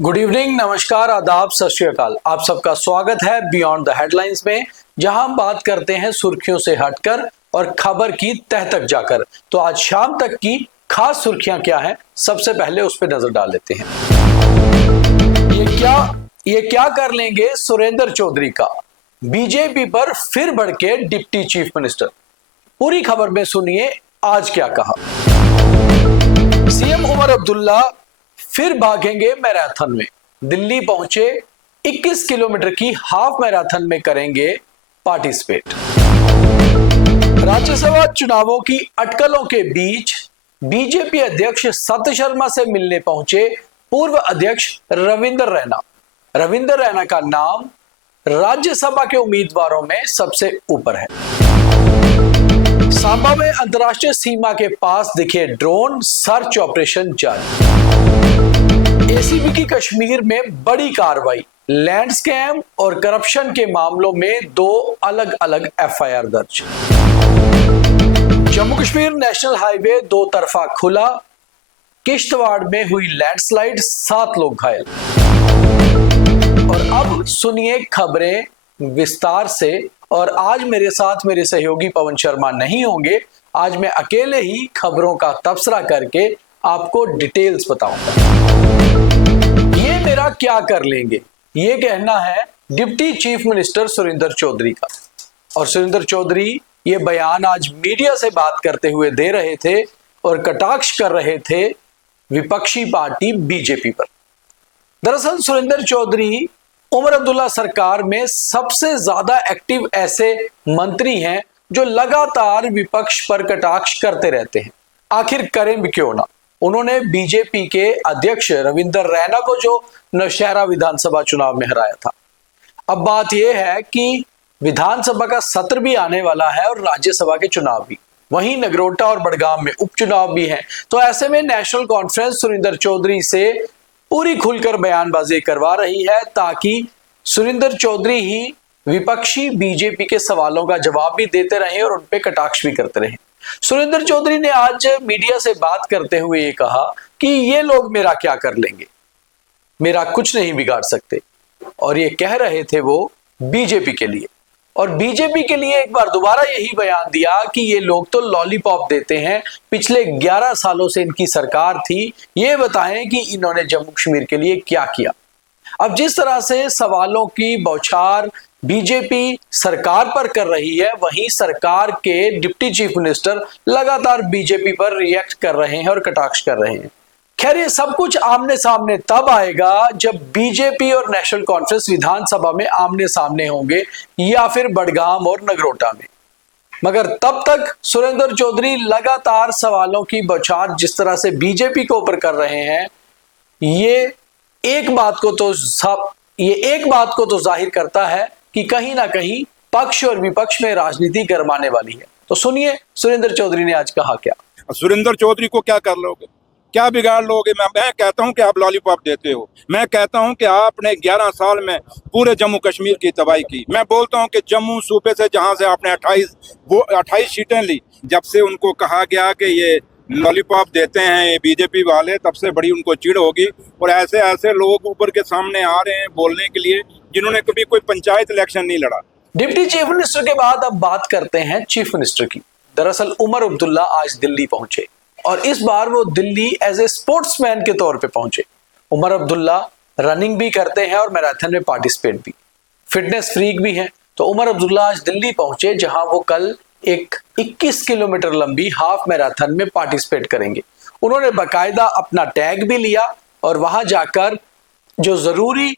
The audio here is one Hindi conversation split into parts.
गुड इवनिंग, नमस्कार, आदाब, सत श्री अकाल। आप सबका स्वागत है बियॉन्ड द हेडलाइंस में, जहां हम बात करते हैं सुर्खियों से हटकर और खबर की तह तक जाकर। तो आज शाम तक की खास सुर्खियां क्या हैं, सबसे पहले उस पर नजर डाल लेते हैं। ये क्या कर लेंगे सुरेंद्र चौधरी का, बीजेपी पर फिर भड़के डिप्टी चीफ मिनिस्टर। पूरी खबर में सुनिए आज क्या कहा। सीएम उमर अब्दुल्ला फिर भागेंगे मैराथन में। दिल्ली पहुंचे 21 किलोमीटर की हाफ मैराथन में करेंगे पार्टिसिपेट। राज्यसभा चुनावों की अटकलों के बीच बीजेपी अध्यक्ष सत्य शर्मा से मिलने पहुंचे पूर्व अध्यक्ष रविंद्र रैना। रविंद्र रैना का नाम राज्यसभा के उम्मीदवारों में सबसे ऊपर है। सांबा में अंतर्राष्ट्रीय सीमा के पास दिखे ड्रोन, सर्च ऑपरेशन जारी। एसीबी की कश्मीर में बड़ी कार्रवाई, लैंड स्कैम और करप्शन के मामलों में 2 अलग अलग एफआईआर दर्ज। जम्मू कश्मीर नेशनल हाईवे 2 तरफा खुला, किश्तवाड़ में हुई लैंडस्लाइड, 7 लोग घायल। और अब सुनिए खबरें विस्तार से। और आज मेरे साथ मेरे सहयोगी पवन शर्मा नहीं होंगे। आज मैं अकेले ही खबरों का तबसरा करके आपको डिटेल्स बताऊंगा। ये मेरा क्या कर लेंगे, ये कहना है deputy chief minister Surendra Chaudhary का। और सुरेंद्र चौधरी ये बयान आज मीडिया से बात करते हुए दे रहे थे और कटाक्ष कर रहे थे विपक्षी पार्टी बीजेपी पर। दरअसल सुरेंद्र चौधरी उमर अब्दुल्ला सरकार में सबसे ज्यादा एक्टिव ऐसे मंत्री हैं जो लगातार विपक्ष पर कटाक्ष करते रहते हैं। आखिर करें भी क्यों ना। उन्होंने बीजेपी के अध्यक्ष रविंद्र रैना को जो नौशहरा विधानसभा चुनाव में हराया था। अब बात यह है कि विधानसभा का सत्र भी आने वाला है और राज्यसभा के चुनाव भी, वहीं नगरोटा और बड़गाम में उपचुनाव भी हैं। तो ऐसे में नेशनल कॉन्फ्रेंस सुरेंद्र चौधरी से पूरी खुलकर बयानबाजी करवा रही है ताकि सुरेंद्र चौधरी ही विपक्षी बीजेपी के सवालों का जवाब भी देते रहे और उन पे कटाक्ष भी करते रहे। सुरेंद्र चौधरी ने आज मीडिया से बात करते हुए ये कहा कि ये लोग मेरा क्या कर लेंगे, मेरा कुछ नहीं बिगाड़ सकते। और ये कह रहे थे वो बीजेपी के लिए। और बीजेपी के लिए एक बार दोबारा यही बयान दिया कि ये लोग तो लॉलीपॉप देते हैं, पिछले 11 सालों से इनकी सरकार थी, ये बताएं कि इन्होंने जम्मू कश्मीर के लिए क्या किया। अब जिस तरह से सवालों की बौछार बीजेपी सरकार पर कर रही है, वहीं सरकार के डिप्टी चीफ मिनिस्टर लगातार बीजेपी पर रिएक्ट कर रहे हैं और कटाक्ष कर रहे हैं। खैर, ये सब कुछ आमने सामने तब आएगा जब बीजेपी और नेशनल कॉन्फ्रेंस विधानसभा में आमने सामने होंगे या फिर बड़गाम और नगरोटा में। मगर तब तक सुरेंद्र चौधरी लगातार सवालों की बौछार जिस तरह से बीजेपी के ऊपर कर रहे हैं, ये एक बात को तो जाहिर करता है कि कहीं ना कहीं पक्ष और विपक्ष में राजनीति गरमाने वाली है। तो सुनिए सुरेंद्र चौधरी ने आज कहा क्या। सुरेंद्र चौधरी को क्या कर लोगे, क्या बिगाड़ लोगे। मैं कहता हूं कि आप लॉलीपॉप देते हो। मैं कहता हूं कि आपने 11 साल में पूरे जम्मू कश्मीर की तबाही की। मैं बोलता हूं कि जम्मू सूबे से जहां से आपने 28 सीटें ली, जब से उनको कहा गया कि ये लॉलीपॉप देते हैं ये बीजेपी वाले, तब से बड़ी उनको चिढ़ होगी। और ऐसे ऐसे लोग ऊपर के सामने आ रहे हैं बोलने के लिए जिन्होंने कभी कोई पंचायत इलेक्शन नहीं लड़ा। डिप्टी चीफ मिनिस्टर के बाद अब बात करते हैं चीफ मिनिस्टर की। दरअसल उमर अब्दुल्ला आज दिल्ली पहुंचे और इस बार वो दिल्ली एज ए स्पोर्ट्समैन के तौर पे पहुंचे। उमर अब्दुल्ला रनिंग भी करते हैं और मैराथन में पार्टिसिपेट भी, फिटनेस फ्रीक भी हैं। तो उमर अब्दुल्ला आज दिल्ली पहुंचे जहां वो कल एक 21 किलोमीटर लंबी हाफ मैराथन में पार्टिसिपेट करेंगे। उन्होंने बाकायदा अपना टैग भी लिया और वहां जाकर जो जरूरी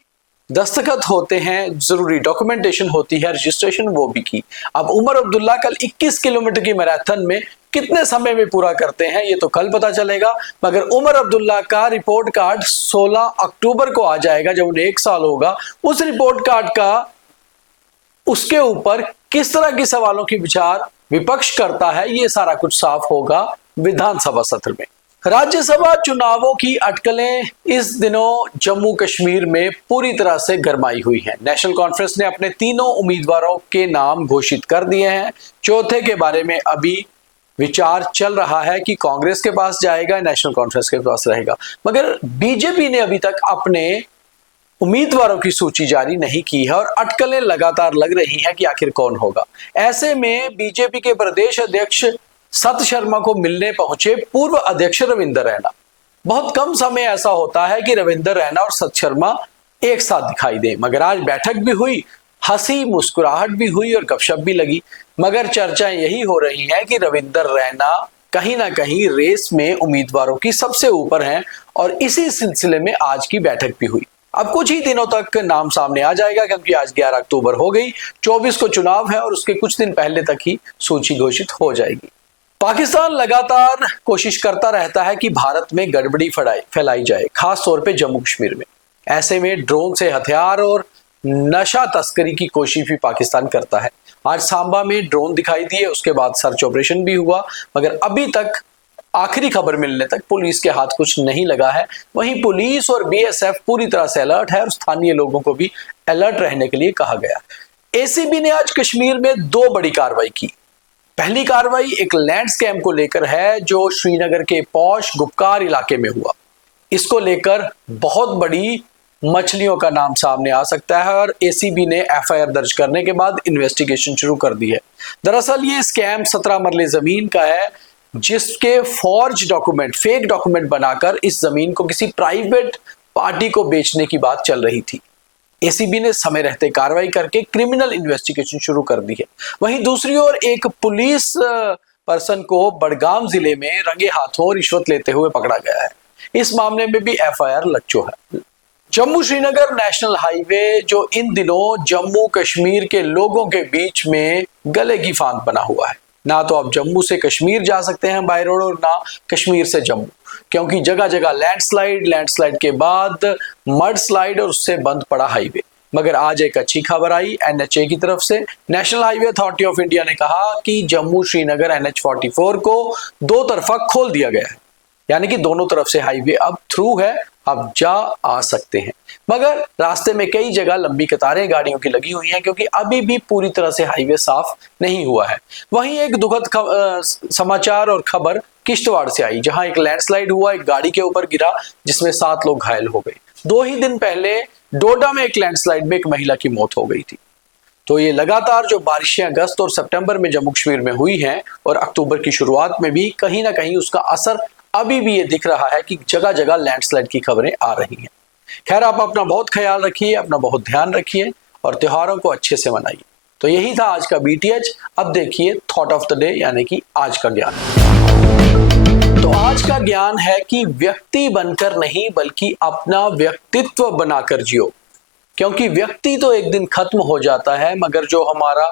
दस्तखत होते हैं, जरूरी डॉक्यूमेंटेशन होती है, रजिस्ट्रेशन, वो भी की। अब उमर अब्दुल्ला कल 21 किलोमीटर की मैराथन में कितने समय में पूरा करते हैं ये तो कल पता चलेगा। मगर उमर अब्दुल्ला का रिपोर्ट कार्ड 16 अक्टूबर को आ जाएगा, जब उन्हें 1 साल होगा। उस रिपोर्ट कार्ड का उसके ऊपर किस तरह की सवालों की विचार विपक्ष करता है, ये सारा कुछ साफ होगा विधानसभा सत्र में। राज्यसभा चुनावों की अटकलें इस दिनों जम्मू कश्मीर में पूरी तरह से गरमाई हुई हैं। नेशनल कॉन्फ्रेंस ने अपने 3 उम्मीदवारों के नाम घोषित कर दिए हैं। चौथे के बारे में अभी विचार चल रहा है कि कांग्रेस के पास जाएगा, नेशनल कॉन्फ्रेंस के पास रहेगा। मगर बीजेपी ने अभी तक अपने उम्मीदवारों की सूची जारी नहीं की है और अटकलें लगातार लग रही हैं कि आखिर कौन होगा। ऐसे में बीजेपी के प्रदेश अध्यक्ष सत शर्मा को मिलने पहुंचे पूर्व अध्यक्ष रविंदर रैना। बहुत कम समय ऐसा होता है कि रविंदर रैना और सत शर्मा एक साथ दिखाई दे, मगर आज बैठक भी हुई, हंसी मुस्कुराहट भी हुई और गपशप भी लगी। मगर चर्चाएं यही हो रही हैं कि रविंदर रैना कहीं ना कहीं रेस में उम्मीदवारों की सबसे ऊपर हैं और इसी सिलसिले में आज की बैठक भी हुई। अब कुछ ही दिनों तक नाम सामने आ जाएगा, क्योंकि आज 11 अक्टूबर हो गई, 24 को चुनाव है और उसके कुछ दिन पहले तक ही सूची घोषित हो जाएगी। पाकिस्तान लगातार कोशिश करता रहता है कि भारत में गड़बड़ी फैलाई जाए, खास तौर पे जम्मू कश्मीर में। ऐसे में ड्रोन से हथियार और नशा तस्करी की कोशिश भी पाकिस्तान करता है। आज सांबा में ड्रोन दिखाई दिए, उसके बाद सर्च ऑपरेशन भी हुआ, मगर अभी तक आखिरी खबर मिलने तक पुलिस के हाथ कुछ नहीं लगा है। वहीं पुलिस और बीएसएफ पूरी तरह से अलर्ट है और स्थानीय लोगों को भी अलर्ट रहने के लिए कहा गया। एसीबी ने आज कश्मीर में 2 बड़ी कार्रवाई की। पहली कार्रवाई एक लैंड स्कैम को लेकर है जो श्रीनगर के पौश गुपकार इलाके में हुआ। इसको लेकर बहुत बड़ी मछलियों का नाम सामने आ सकता है और एसीबी ने एफआईआर दर्ज करने के बाद इन्वेस्टिगेशन शुरू कर दी है। दरअसल ये स्कैम 17 मरले जमीन का है, जिसके फॉर्ज डॉक्यूमेंट, फेक डॉक्यूमेंट बनाकर इस जमीन को किसी प्राइवेट पार्टी को बेचने की बात चल रही थी। एसीबी ने समय रहते कार्रवाई करके क्रिमिनल इन्वेस्टिगेशन शुरू कर दी है। वहीं दूसरी ओर एक पुलिस पर्सन को बड़गाम जिले में रंगे हाथों रिश्वत लेते हुए पकड़ा गया है। इस मामले में भी एफआईआर लग चुका है। जम्मू श्रीनगर नेशनल हाईवे जो इन दिनों जम्मू कश्मीर के लोगों के बीच में गले की फांद बना हुआ है। ना तो आप जम्मू से कश्मीर जा सकते हैं बाय रोड और ना कश्मीर से जम्मू, क्योंकि जगह जगह लैंडस्लाइड के बाद मड स्लाइड और उससे बंद पड़ा हाईवे। मगर आज एक अच्छी खबर आई एनएचए की तरफ से। National highway authority of India ने कहा कि जम्मू श्रीनगर एनएच 44 को 2 तरफा खोल दिया गया है, यानी कि दोनों तरफ से हाईवे अब थ्रू है, अब जा आ सकते हैं। मगर रास्ते में कई जगह लंबी कतारें गाड़ियों की लगी हुई हैं, क्योंकि अभी भी पूरी तरह से हाईवे साफ नहीं हुआ है। वहीं एक दुखद समाचार और खबर किश्तवाड़ से आई, जहां एक लैंडस्लाइड हुआ, एक गाड़ी के ऊपर गिरा जिसमें 7 लोग घायल हो गए। 2 ही दिन पहले डोडा में एक लैंडस्लाइड में एक महिला की मौत हो गई थी। तो ये लगातार जो बारिशें अगस्त और सितंबर में जम्मू कश्मीर में हुई हैं और अक्टूबर की शुरुआत में भी, कहीं ना कहीं उसका असर अभी भी ये दिख रहा है कि जगह जगह लैंडस्लाइड की खबरें आ रही हैं। खैर, आप अपना बहुत ख्याल रखिए, अपना बहुत ध्यान रखिए और त्योहारों को अच्छे से मनाइए। तो यही था आज का बीटीएच। अब देखिए थॉट ऑफ द डे, यानी कि आज का ज्ञान। तो आज का ज्ञान है कि व्यक्ति बनकर नहीं बल्कि अपना व्यक्तित्व बनाकर जियो, क्योंकि व्यक्ति तो एक दिन खत्म हो जाता है, मगर जो हमारा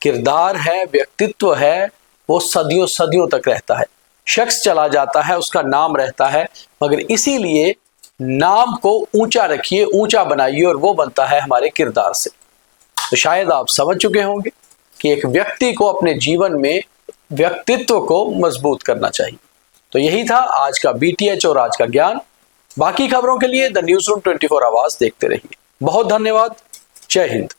किरदार है, व्यक्तित्व है, वो सदियों सदियों तक रहता है। शख्स चला जाता है, उसका नाम रहता है, मगर इसीलिए नाम को ऊंचा रखिए, ऊंचा बनाइए और वो बनता है हमारे किरदार से। तो शायद आप समझ चुके होंगे कि एक व्यक्ति को अपने जीवन में व्यक्तित्व को मजबूत करना चाहिए। तो यही था आज का बीटीएच और आज का ज्ञान। बाकी खबरों के लिए द न्यूज़ रूम 24 आवाज देखते रहिए। बहुत धन्यवाद। जय हिंद।